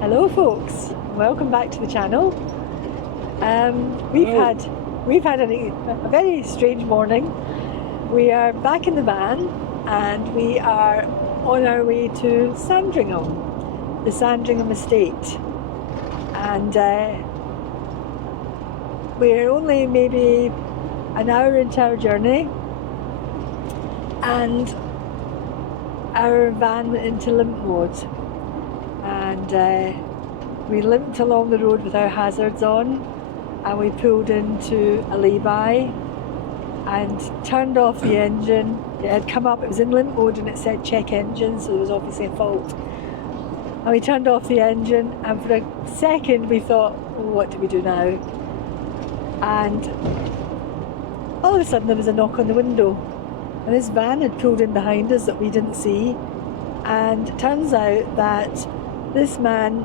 Hello folks, welcome back to the channel. We've had a very strange morning. We are back in the van and we are on our way to Sandringham, the Sandringham estate, and we're only maybe an hour into our journey, and our van went into limp mode. And we limped along the road with our hazards on, and we pulled into a lay-by and turned off the engine. It had come up, it was in limp mode and it said check engine, so there was obviously a fault. And we turned off the engine, and for a second we thought, oh, what do we do now? And all of a sudden there was a knock on the window, and this van had pulled in behind us that we didn't see. And it turns out that this man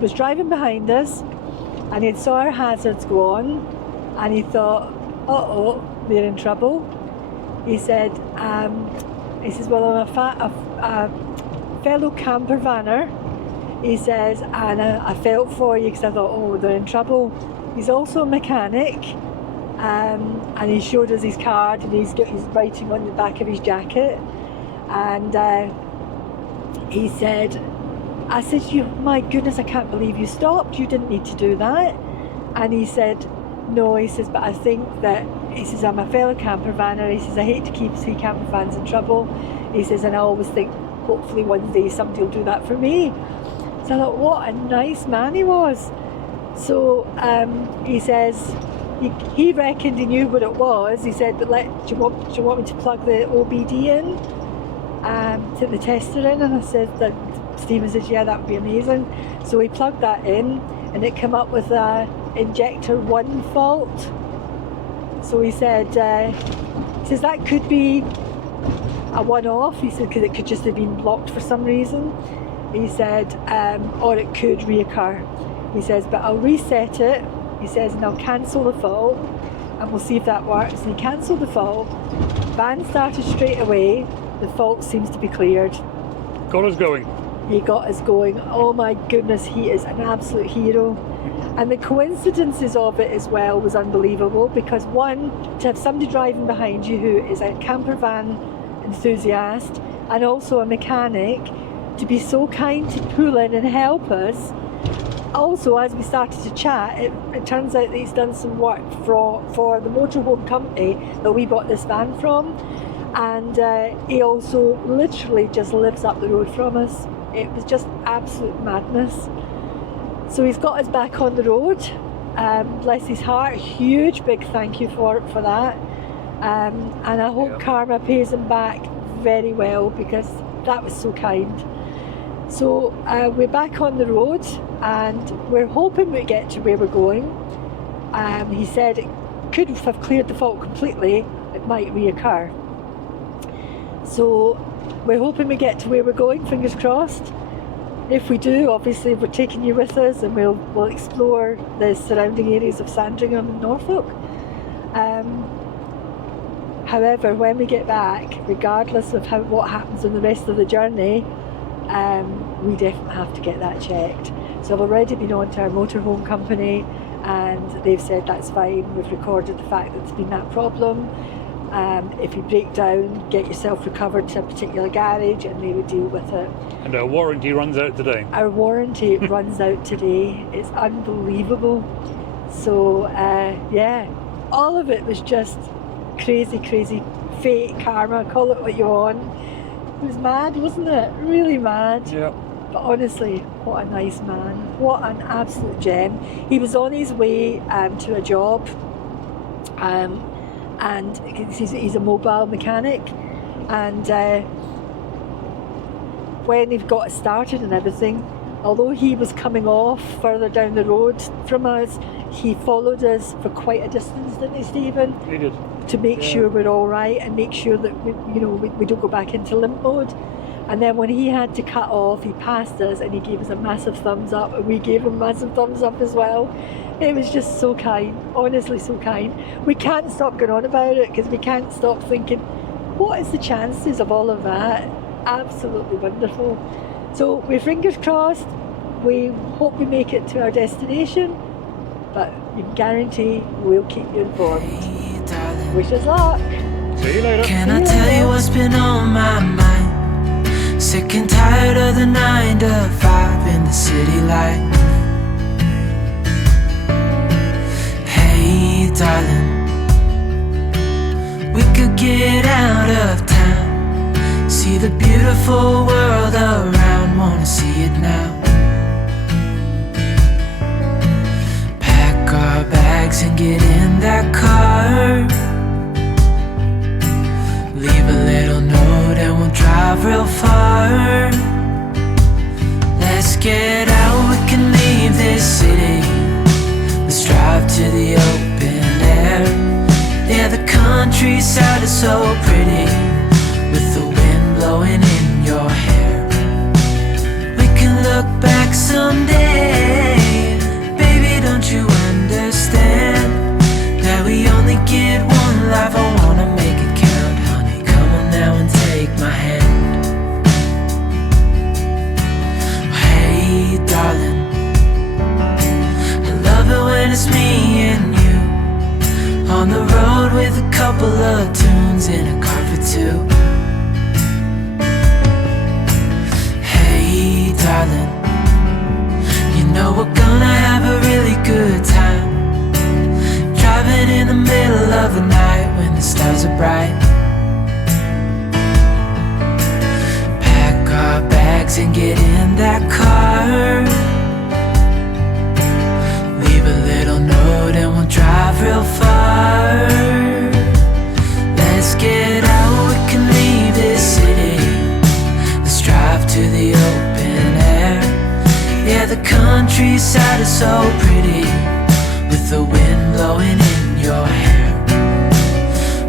was driving behind us, and he saw our hazards go on, and he thought, uh-oh, we're in trouble. He said, well, I'm a fellow camper vanner. He says, and I felt for you because I thought, oh, they're in trouble. He's also a mechanic, and he showed us his card, and he's writing on the back of his jacket. And he said, I said, my goodness, I can't believe you stopped. You didn't need to do that. And he said, no, he says, but I think that, he says, I'm a fellow camper vanner. He says, I hate to see camper vans in trouble. He says, and I always think, hopefully one day somebody will do that for me. So I thought, what a nice man he was. So he says, he reckoned he knew what it was. He said, but do you want me to plug the OBD in, to the tester in? And I said, that Stephen says, yeah, that would be amazing. So we plugged that in, and it came up with a injector 1 fault. So he said, he says that could be a one-off. He said, because it could just have been blocked for some reason. He said, or it could reoccur. He says, but I'll reset it. He says, and I'll cancel the fault, and we'll see if that works. And he cancelled the fault. Van started straight away. The fault seems to be cleared. Got us going. He got us going. Oh my goodness, he is an absolute hero. And the coincidences of it as well was unbelievable, because one, to have somebody driving behind you who is a camper van enthusiast and also a mechanic, to be so kind to pull in and help us. Also, as we started to chat, it turns out that he's done some work for the motorhome company that we bought this van from, and he also literally just lives up the road from us. It was just absolute madness. So he's got us back on the road. Bless his heart, huge big thank you for that. And I hope karma pays him back very well, because that was so kind. So we're back on the road, and we're hoping we get to where we're going. He said it could have cleared the fault completely, it might reoccur. So we're hoping we get to where we're going, fingers crossed. If we do, obviously we're taking you with us, and we'll explore the surrounding areas of Sandringham and Norfolk. However, when we get back, regardless of what happens on the rest of the journey, we definitely have to get that checked. So I've already been on to our motorhome company, and they've said that's fine. We've recorded the fact that there's been that problem. If you break down, get yourself recovered to a particular garage, and they would deal with it. And our warranty runs out today. Our warranty runs out today. It's unbelievable. So yeah, all of it was just crazy fate, karma, call it what you want. It was mad, wasn't it? Really mad. Yeah. But honestly, what a nice man. What an absolute gem. He was on his way to a job, and he's a mobile mechanic, and when he got it started and everything, although he was coming off further down the road from us, he followed us for quite a distance, didn't he, Stephen? He did. To make sure we're all right, and make sure that we don't go back into limp mode. And then when he had to cut off, he passed us and he gave us a massive thumbs up, and we gave him a massive thumbs up as well. It was just so kind, honestly so kind. We can't stop going on about it, because we can't stop thinking, what is the chances of all of that? Absolutely wonderful. So we're fingers crossed, We hope we make it to our destination, but you can guarantee we'll keep you informed. Hey, darling, Wish us luck. See you later. can See I you tell later. you what's been on my mind? Sick and tired of the 9 to 5 in the city life. Hey, darling, we could get out of town, see the beautiful world around, wanna see it now. Pack our bags and get in that car, leave a little note and we'll drive real far. Let's get out, we can leave this city. Let's drive to the open air. Yeah, the countryside is so pretty, with the wind blowing in your hair. We can look back someday. Baby, don't you understand that we only get one life? I wanna make it count, honey. Come on now and take my hand. Hey, darling, I love it when it's me and you on the road with a couple of tunes in a car for two. Hey, darling, you know we're gonna have a really good time, driving in the middle of the night when the stars are bright. Pack our bags and get in that car, leave a little note and we'll drive real far. Let's get out, we can leave this city. Let's drive to the open air. Yeah, the countryside is so pretty, with the wind blowing in your hair.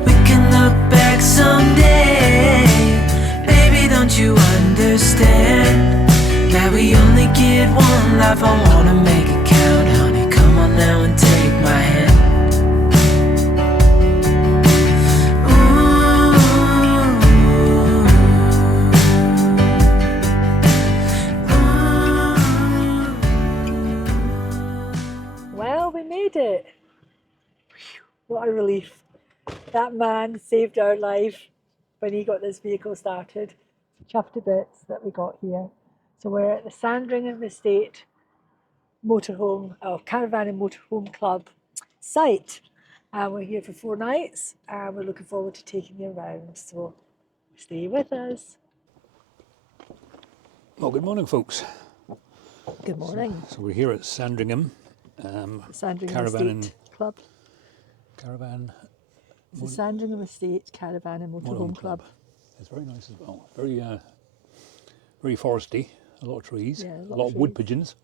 We can look back someday. Baby, don't you understand that we only get one life? I wanna make it count, honey. Come on now and take my hand. Well, we made it. What a relief. That man saved our life when he got this vehicle started. Chuffed to bits that we got here. So we're at the Sandringham Estate motorhome, Caravan and Motorhome Club site. We're here for 4 nights and we're looking forward to taking you around. So stay with us. Well, good morning, folks. Good morning. So we're here at Sandringham, The Sandringham Caravan Estate Club. Caravan It's the Sandringham Estate Caravan and Motorhome Club. It's very nice as well. Very foresty. A lot of trees. Yeah, a lot of wood pigeons.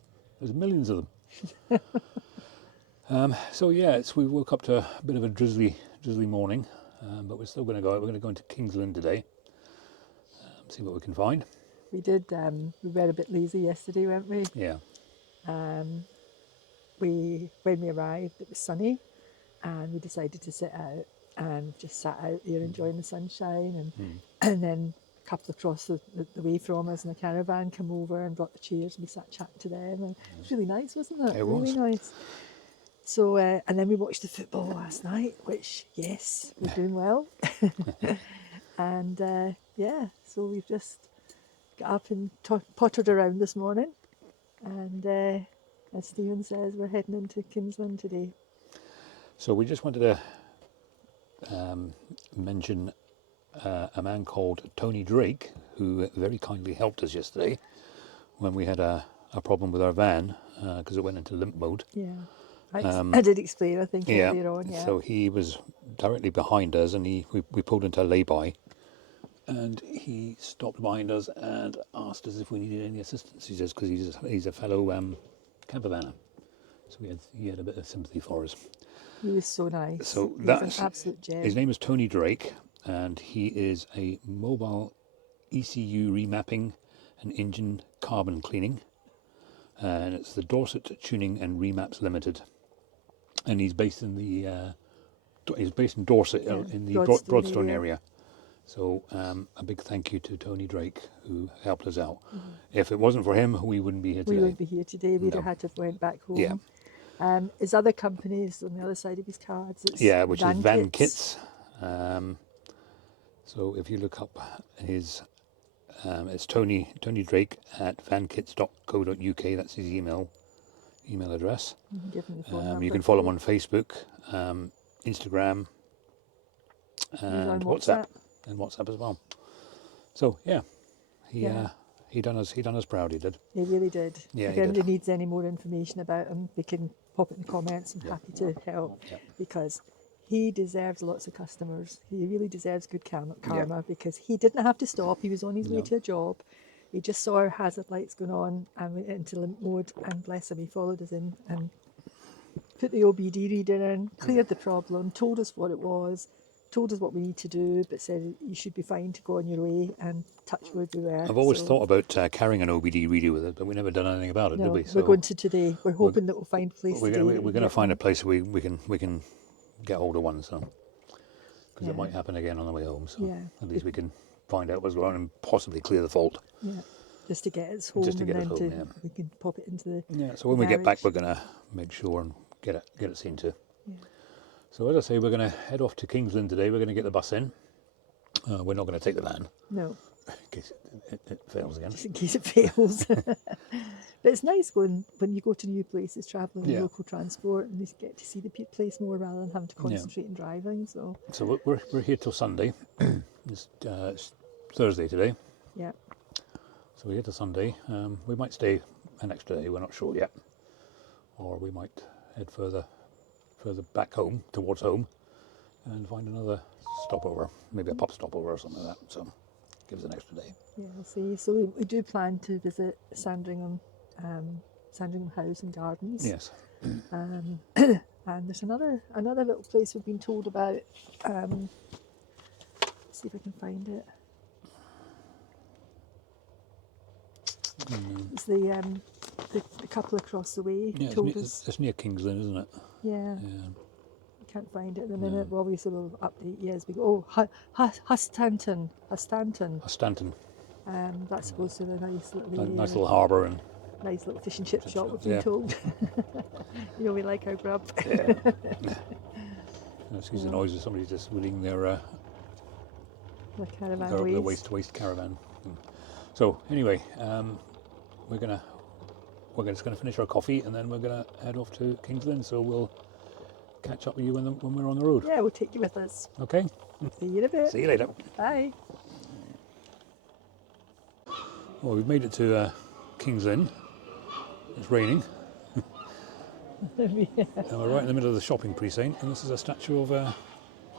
There's millions of them. So yeah, we woke up to a bit of a drizzly morning, but we're still going to go out. We're going to go into Kingsland today. See what we can find. We did. We were a bit lazy yesterday, weren't we? Yeah. When we arrived, it was sunny, and we decided to sit out and just sat out there enjoying the sunshine. And then a couple across the way from us in a caravan came over and brought the chairs, and we sat chatting to them. And it was really nice, wasn't it? It really was. nice. So, and then we watched the football last night, which, yes, we're doing well. And yeah, so we've just got up and pottered around this morning. And as Stephen says, we're heading into Kingsland today. So we just wanted to mention a man called Tony Drake, who very kindly helped us yesterday when we had a problem with our van because it went into limp mode. Yeah. I did explain, I think, earlier on. Yeah. So he was directly behind us, and we pulled into a lay-by, and he stopped behind us and asked us if we needed any assistance. He says because he's a fellow campervanner, so he had a bit of sympathy for us. He was so nice. So He's that's an absolute gem. his name is Tony Drake, and he is a mobile ECU remapping and engine carbon cleaning, and it's the Dorset Tuning and Remaps Limited. And he's based in Dorset, in the Broadstone area. So a big thank you to Tony Drake, who helped us out. If it wasn't for him, we wouldn't be here today. We wouldn't be here today. We'd No. have had to have went back home. Yeah. His other companies on the other side of his cards. It's Yeah, which is Van Kits. Kits. So if you look up his, it's Tony Drake at vankits.co.uk. That's his email address. You can give him the phone number. You can follow him on Facebook, Instagram, He's on and WhatsApp. and WhatsApp as well. So yeah, he done us proud. He did. He really did. Yeah, if he anybody did. needs any more information about him, they can pop it in the comments. I'm Yeah. happy to help Yeah. because he deserves lots of customers. He really deserves good karma because he didn't have to stop. He was on his way No. to a job. He just saw our hazard lights going on and went into limp mode, and bless him, he followed us in and put the OBD reader in, cleared the problem, told us what it was, told us what we need to do, but said you should be fine to go on your way, and touch wood we were. I've always So, thought about carrying an OBD reader with it, but we never done anything about it, no, did we? we're going to today. We're hoping that we'll find a place We're today. going to find a place where we can get hold of one, so because Yeah. it might happen again on the way home. So Yeah. at least we can find out what's going on and possibly clear the fault. Yeah, just to get us home, Just to and get us then home, yeah. we can pop it into the Yeah. So when we get back, garage. we're going to make sure and get it seen to. Yeah. So as I say, we're going to head off to Kings Lynn today. We're going to get the bus in. We're not going to take the van No, in case it fails again. just in case it fails. But it's nice when you go to new places, travelling with Yeah. local transport, and you get to see the place more rather than having to concentrate on driving. So So we're here till Sunday. It's Thursday today. yeah, So we're here till Sunday. We might stay an extra day, we're not sure yet. Or we might head further back home, towards home, and find another stopover, maybe a pub stopover or something like that. So give us an extra day. yeah, we'll see. So we do plan to visit Sandringham House and Gardens. Yes. And there's another little place we've been told about. See if I can find it. It's the couple across the way Yeah, told us. it's near Kings Lynn, isn't it? Yeah, Yeah. can't find it at the minute. Well, we sort of update you as we go. Oh, Hanton. Stanton. That's supposed to be a nice little, Nice little harbour and nice little fish and chip shop. We've yeah. been told. You know, we like our grub. excuse the noise of somebody just wheeling their The caravan the waste. waste caravan. So anyway, we're just gonna finish our coffee and then we're gonna head off to Kings Lynn. So we'll catch up with you when we're on the road. Yeah, we'll take you with us. Okay. See you in a bit. See you later. Bye. Well, we've made it to Kings Lynn. It's raining. And we're right in the middle of the shopping precinct, and this is a statue of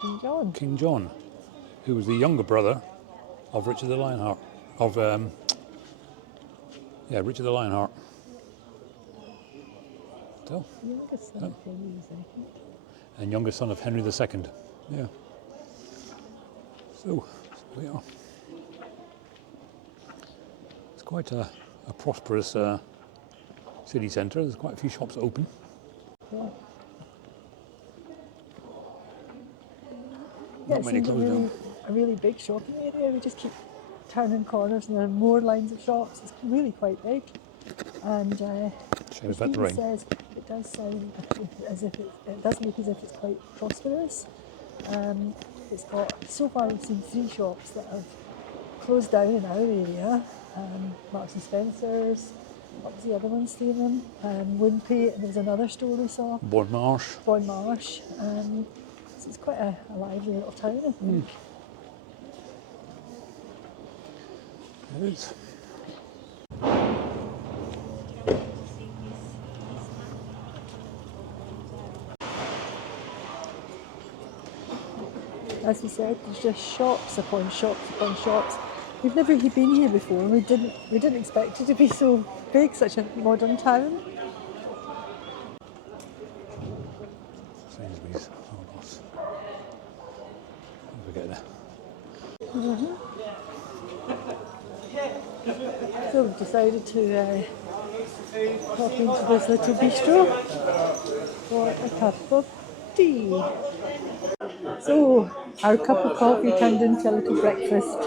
King John. King John, who was the younger brother of Richard the Lionheart. Richard the Lionheart. So, Youngest son of Henry II. and youngest son of Henry II. Yeah. So we are. It's quite a prosperous city centre. There's quite a few shops open. Yeah. Not It many seems closed down. a really big shopping area. We just keep turning corners and there are more lines of shops. It's really quite big. And Shame about the rain. says it does sound as if it does look as if it's quite prosperous. It's got, so far we've seen 3 shops that have closed down in our area. Marks and Spencer's, what was the other one, Stephen? Wimpy, and there was another store we saw, Bon Marsh. Bon Marsh. So it's quite a lively little town, I think. It is. As we said, there's just shops upon shops upon shops. We've never been here before, and we didn't expect it to be so big, such a modern town. Sainsbury's. Oh, loss. Don't forget that. So we've decided to pop into this little bistro for a cup of tea. So our cup of coffee turned into a little breakfast.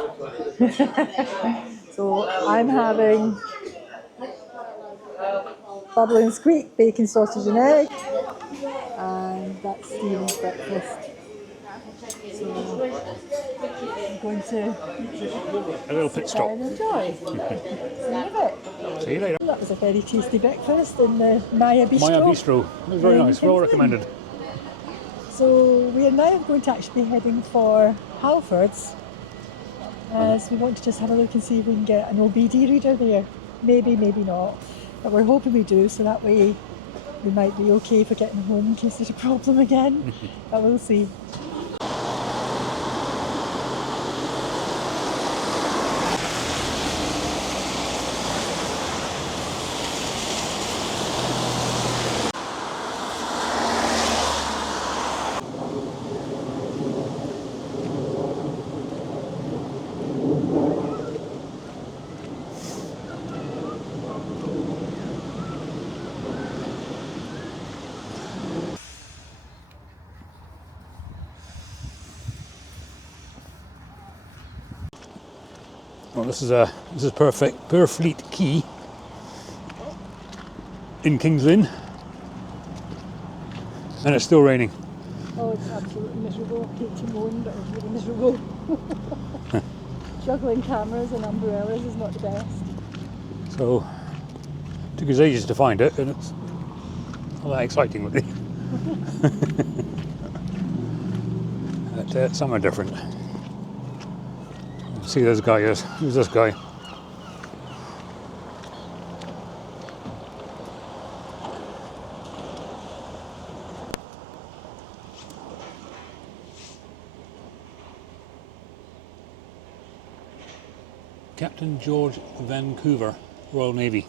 So I'm having bubble and squeak, bacon, sausage and egg, and that's Stephen's breakfast. So I'm going to A little pit stop. and enjoy. See you in a bit. See you later. That was a very tasty breakfast in the Maya Bistro. Maya Bistro. It was very in nice. Well Kingsland. recommended. So we are now going to actually be heading for Halfords, as we want to just have a look and see if we can get an OBD reader there. Maybe, maybe not. But we're hoping we do, so that way we might be okay for getting home in case there's a problem again. But we'll see. Well, this is Purfleet Quay in Kings Lynn, and it's still raining. Oh, it's absolutely miserable. I hate to moan, but it's really miserable. Juggling cameras and umbrellas is not the best. So it took us ages to find it, and it's not that exciting really. But some are different. See, this guy is. Who's this guy? Captain George Vancouver, Royal Navy.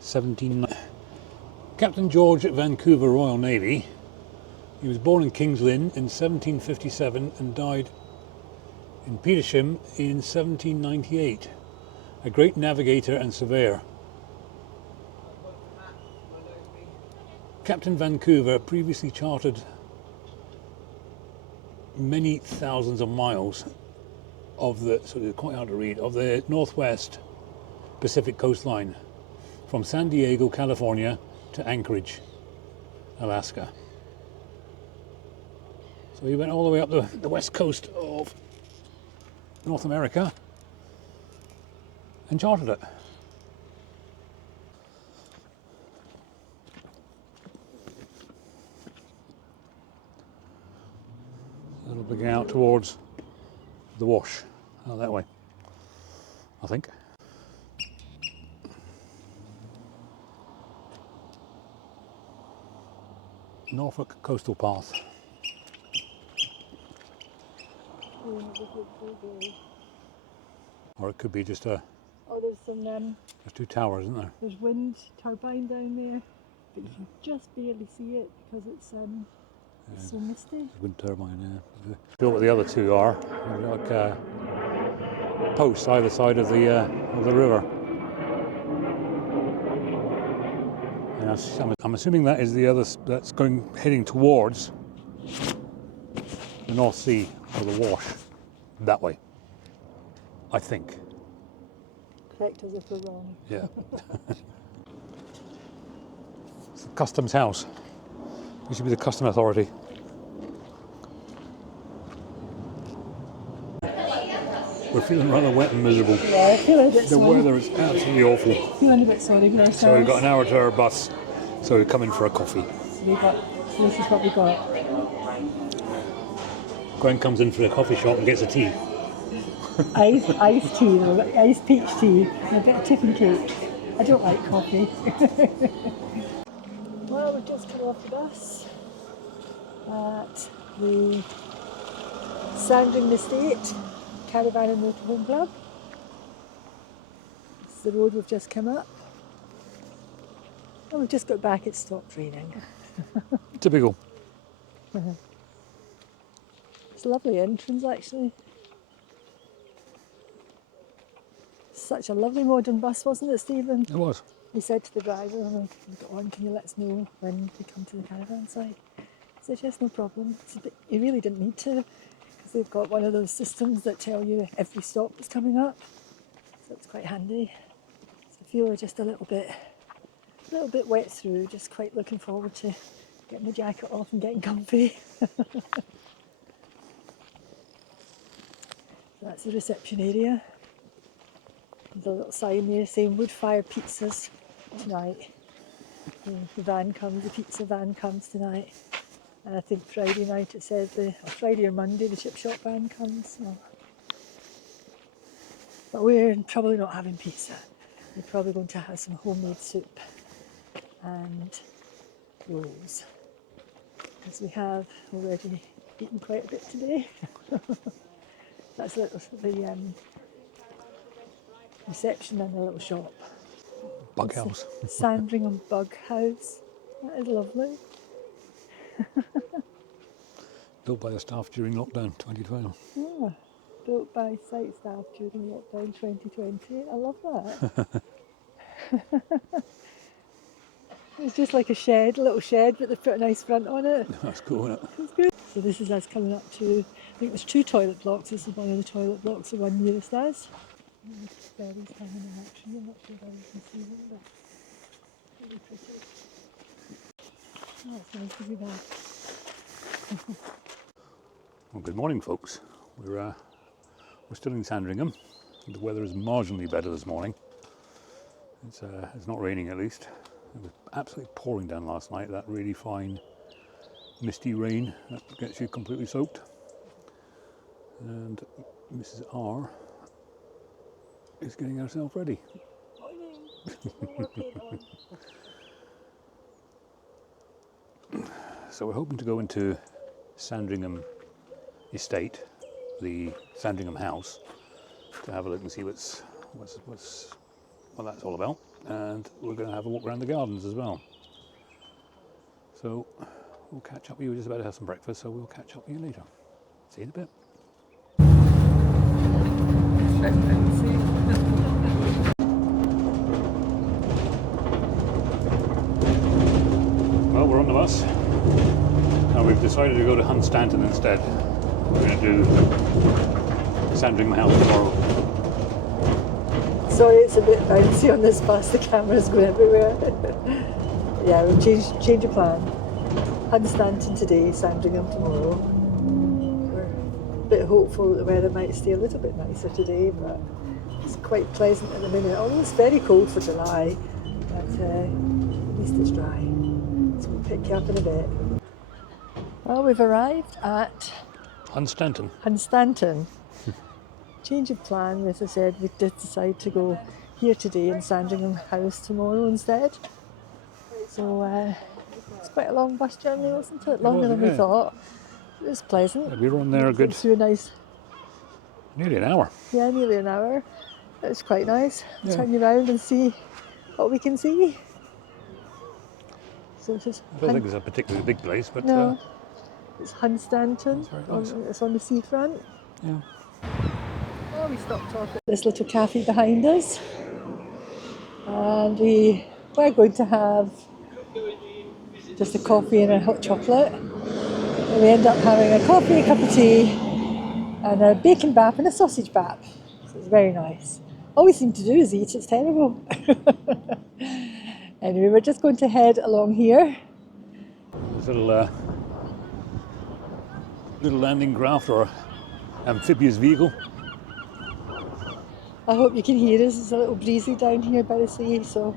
17. Captain George Vancouver, Royal Navy. He was born in Kings Lynn in 1757 and died in Petersham in 1798. A great navigator and surveyor. Captain Vancouver previously chartered many thousands of miles of the, so it's quite hard to read, of the Northwest Pacific coastline from San Diego, California to Anchorage, Alaska. So he went all the way up the west coast of North America and chartered it. It'll be out towards the wash, out that way, I think. Norfolk Coastal Path. Or it could be just Oh, there's some, there's two towers, isn't there? there's wind turbine down there, but you can just barely see it because it's so misty. Wind turbine, yeah. Feel what the other two are. They're like posts either side of the river. And I'm assuming that is the other that's heading towards the North Sea or the wash that way. I think. Correct us if we're wrong. Yeah. It's the Customs House. Used to be the Custom Authority. We're feeling rather wet and miserable. Yeah, I feel a bit The weather is absolutely awful. Feeling a bit sorry for ourselves. So we've got an hour to our bus, so we're coming for a coffee. So this is what we got. Gwen comes in for the coffee shop and gets a tea. Iced tea, though, iced peach tea, and a bit of tiffin cake. I don't like coffee. Well, we've just come off the bus at the Sandringham Estate Caravan and Motorhome Club. This is the road we've just come up. And we've just got back, it stopped raining. Typical. It's a lovely entrance, actually. Such a lovely modern bus, wasn't it, Stephen? It was. We said to the driver when we got on, can you let us know when we come to the caravan site? He said, yes, no problem. You really didn't need to, because they've got one of those systems that tell you every stop that's coming up. So it's quite handy. So I feel we're just a little bit wet through, just quite looking forward to getting the jacket off and getting comfy. That's the reception area. There's a little sign there saying wood fire pizzas tonight. The van comes, the pizza van comes tonight. And I think Friday night it said, Friday or Monday the chip shop van comes. So. But we're probably not having pizza. We're probably going to have some homemade soup and rolls. Because we have already eaten quite a bit today. That's the reception and a little shop. Bug house. Sandringham Bug House. That is lovely. Built by the staff during lockdown 2012. Yeah, built by site staff during lockdown 2020. I love that. It's just like a shed, a little shed, but they've put a nice front on it. That's cool, isn't it? It's good. So this is us coming up to, I think there's 2 toilet blocks. This is one of the toilet blocks, the one nearest us. Berries hanging in action. I'm not sure how you can see them, but really pretty. Oh, it's nice to be back. Well, good morning, folks. We're still in Sandringham. The weather is marginally better this morning. It's not raining, at least. It was absolutely pouring down last night. That really fine, misty rain that gets you completely soaked. And Mrs. R is getting herself ready. So we're hoping to go into Sandringham Estate, the Sandringham house, to have a look and see what that's all about. And we're going to have a walk around the gardens as well. So we'll catch up with you. We're just about to have some breakfast, so we'll catch up with you later. See you in a bit. Well, we're on the bus. Now we've decided to go to Hanton instead. We're going to do Sandringham House tomorrow. Sorry, it's a bit bouncy on this bus. The camera's going everywhere. Yeah, we'll change of plan. Hunstanton today, Sandringham tomorrow. We're a bit hopeful that the weather might stay a little bit nicer today, but it's quite pleasant at the minute. Although it's very cold for July, but at least it's dry. So we'll pick you up in a bit. Well, we've arrived at Hunstanton. Change of plan, as I said, we did decide to go here today in Sandringham House tomorrow instead. So it's quite a long bus journey, wasn't it? Longer than we thought. It was pleasant. Yeah, we were on there a good... Through a nice... Nearly an hour. Yeah, nearly an hour. It was quite nice. Yeah. Turn you around and see what we can see. So it is I don't think it's a particularly big place, but... No, it's Hunstanton. It's very nice. It's on the seafront. Yeah. Well, we stopped off at this little cafe behind us, and we're going to have just a coffee and a hot chocolate. And we end up having a coffee, a cup of tea, and a bacon bap and a sausage bap. So it's very nice. All we seem to do is eat. It's terrible. Anyway, we're just going to head along here. There's a little landing craft or amphibious vehicle. I hope you can hear us. It's a little breezy down here by the sea, so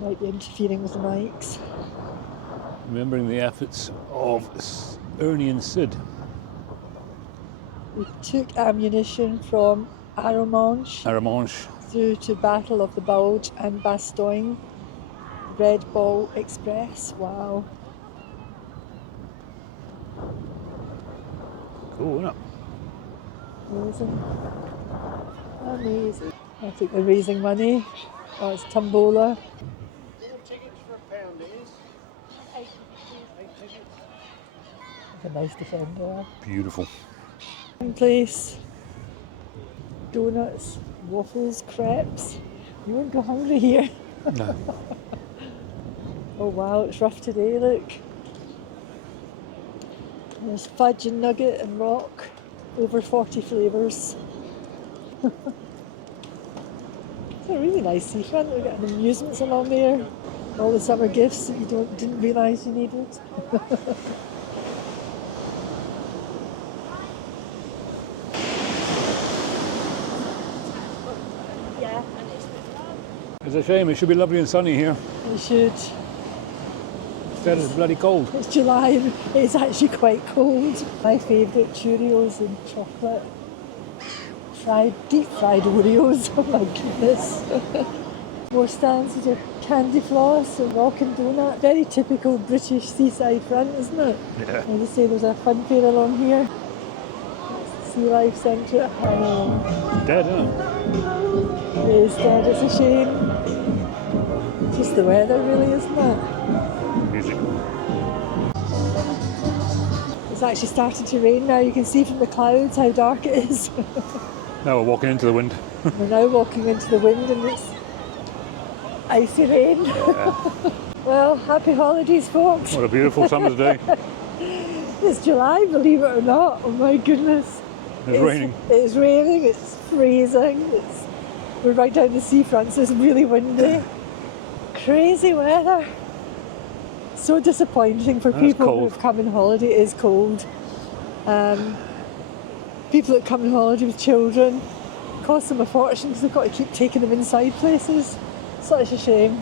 might be interfering with the mics. Remembering the efforts of Ernie and Sid. We took ammunition from Arromanches through to Battle of the Bulge and Bastogne. Red Ball Express. Wow. Cool, isn't it? Amazing. Amazing. I think they're raising money. Oh, it's Tombola. A nice Defender. Beautiful. Place. Donuts, waffles, crepes. You won't go hungry here. No. Oh wow, it's rough today, look. There's fudge and nugget and rock. Over 40 flavours. It's a really nice seafront. We've got an amusements along there. All the summer gifts that you didn't realise you needed. It's a shame, it should be lovely and sunny here. You should. Instead it's bloody cold. It's July, it's actually quite cold. My favourite Cheerios and chocolate. Deep fried Oreos, oh my goodness. More stands with your candy floss and rock and donut. Very typical British seaside front, isn't it? Yeah. I just say there's a fun fair along here. It's Sea Life Centre. I know. It's dead, isn't it? It is dead, it's a shame. It's just the weather really, isn't it? Music. It's actually starting to rain now. You can see from the clouds how dark it is. Now we're walking into the wind. We're now walking into the wind and it's icy rain. Yeah. Well, happy holidays, folks. What a beautiful summer's day. It's July, believe it or not. Oh my goodness. It's raining. It's raining, it's freezing. We're right down the seafront, so it's really windy. Crazy weather. So disappointing for people cold. who've come on holiday. It is cold. People that come on holiday with children, cost them a fortune because they've got to keep taking them inside places. Such a shame.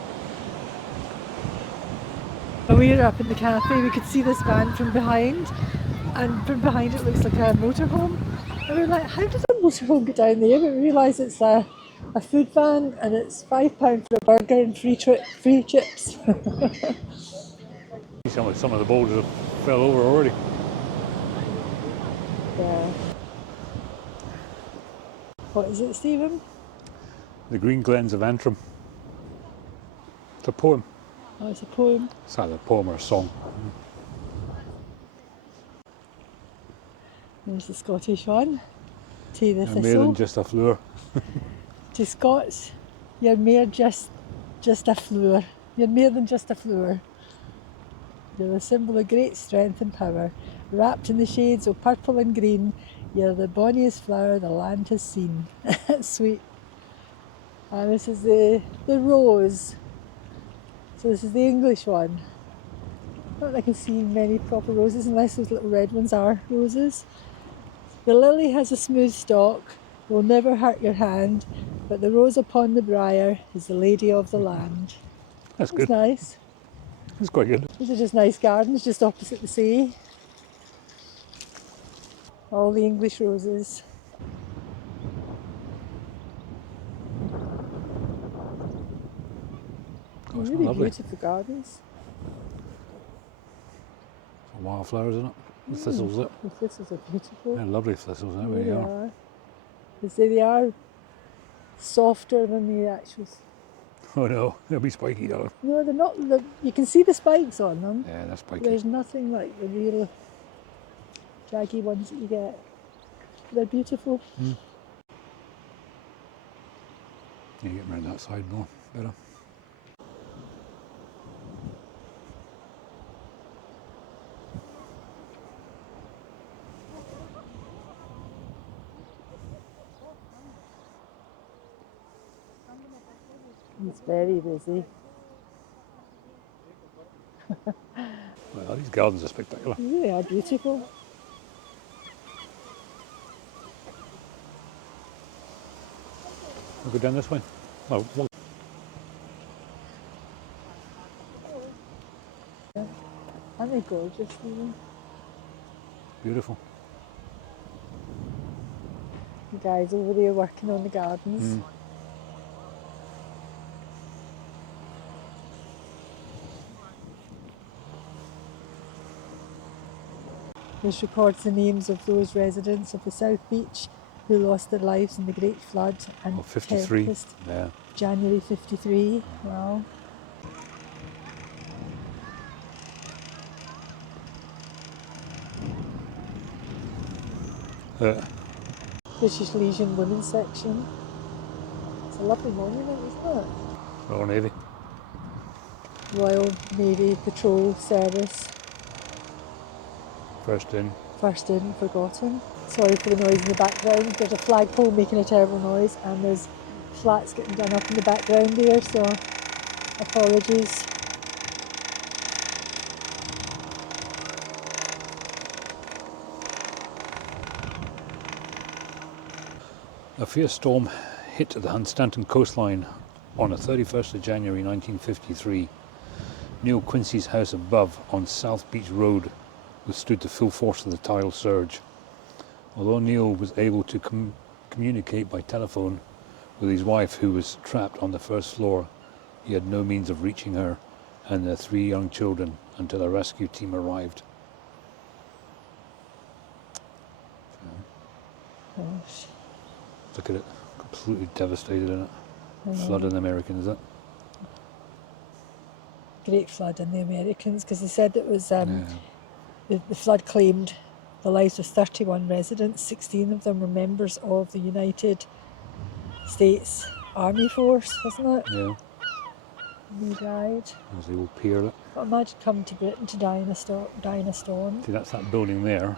When we were up in the cafe, we could see this van from behind, and from behind it looks like a motorhome. And we were like, how did a motorhome get down there? But we realised it's a food van, and it's £5 for a burger and free chips. Some of the boulders have fell over already. Yeah. What is it, Stephen? The Green Glens of Antrim. It's a poem. Oh, it's a poem. It's either a poem or a song. There's the Scottish one. To the You're more thistle. than just a floor. To Scots, you're mere just a flower. You're more than just a flower. You're a symbol of great strength and power. Wrapped in the shades of purple and green, you're the bonniest flower the land has seen. That's sweet. And this is the rose. So this is the English one. Not that I can see many proper roses unless those little red ones are roses. The lily has a smooth stalk, will never hurt your hand, but the rose upon the briar is the lady of the land. That's That's good. nice. It's quite good. These are just nice gardens just opposite the sea. All the English roses. Oh, it's Really lovely. beautiful gardens. Some wildflowers, isn't it? The thistles, it. The thistles are beautiful. They're lovely thistles, aren't They they? really They are. are. They are softer than the actuals. Oh no, they'll be spiky, darling. No, they're not. You can see the spikes on them. Yeah, they're spiky. There's nothing like the real jaggy ones that you get. They're beautiful. Yeah, get around that side more, better. It's very busy. Well, these gardens are spectacular. They really are beautiful. We'll go down this way. Oh, well, Aren't they gorgeous, Stephen? beautiful. The guys over there working on the gardens. This records the names of those residents of the South Beach who lost their lives in the Great Flood and Oh, 53. Tempest, Yeah. January 53. Wow. Uh, British Legion Women's section. It's a lovely monument, isn't it? Royal Navy. Royal Navy Patrol Service. First in. First in, forgotten. Sorry for the noise in the background. There's a flagpole making a terrible noise, and there's flats getting done up in the background there, so apologies. A fierce storm hit the Hanton coastline on the 31st of January 1953. Neil Quincy's house above on South Beach Road withstood the full force of the tidal surge. Although Neil was able to communicate by telephone with his wife, who was trapped on the first floor, he had no means of reaching her and their 3 young children until a rescue team arrived. Gosh. Look at it, completely devastated in it. Flood in the Americans, is it? Great flood in the Americans, because they said it was the flood claimed the lives of 31 residents. 16 of them were members of the United States Army Force, wasn't it? Yeah. They died. As they all peer it. But imagine coming to Britain to die in a storm. See, that's that building there.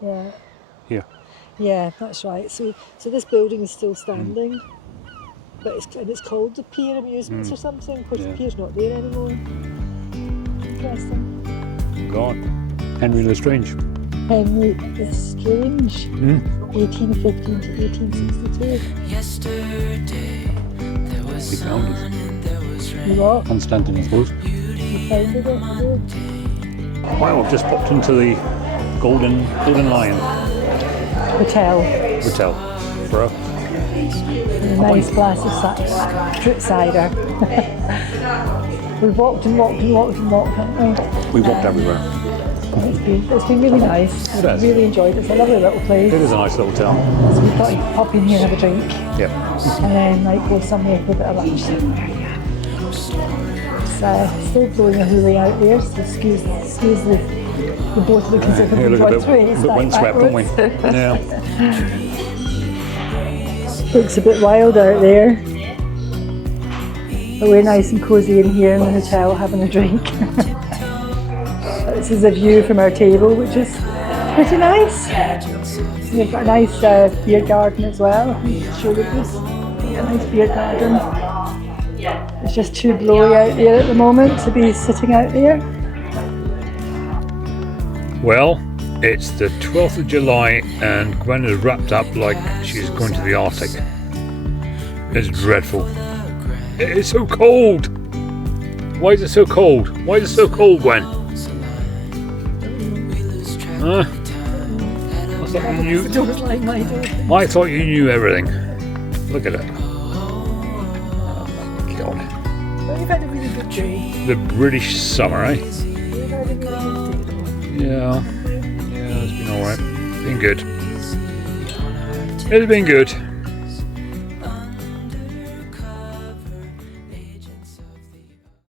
Yeah. Here. Yeah, that's right. So this building is still standing, but it's called the Pier Amusements or something. Of course, the pier's not there anymore. Interesting. Gone. Henry Lestrange. Henry Lestrange, 1815 to 1862. Yesterday there was He found it. sun and there was rain. You what? Constantinople. You found it? Well, I've just popped into the Golden Lion Hotel. Hotel for a A nice glass of fruit cider. We've walked and walked and walked and walked, haven't we? we walked everywhere. It's been really nice. It is. Really enjoyed it. It's a lovely little place. It is a nice little town. So we thought you'd pop in here and have a drink, Yeah. and then go somewhere for a bit of lunch somewhere. It's still blowing a hoolie out there, so excuse the boat looking so Yeah, look a bit windswept, don't we? Yeah. Looks a bit wild out there. But we're nice and cosy in here in the hotel having a drink. This is a view from our table, which is pretty nice. So we've got a nice beer garden as well. I can show you this. A nice beer garden. It's just too blowy out there at the moment to be sitting out there. Well, it's the 12th of July and Gwen is wrapped up like she's going to the Arctic. It's dreadful. It is so cold. Why is it so cold? Why is it so cold, Gwen? Huh? I thought you knew everything. Look at it. Oh my God. Well, you've had a really good day. The British summer, eh? You've had a really good day. Yeah, it's been alright. Been good. It's been good.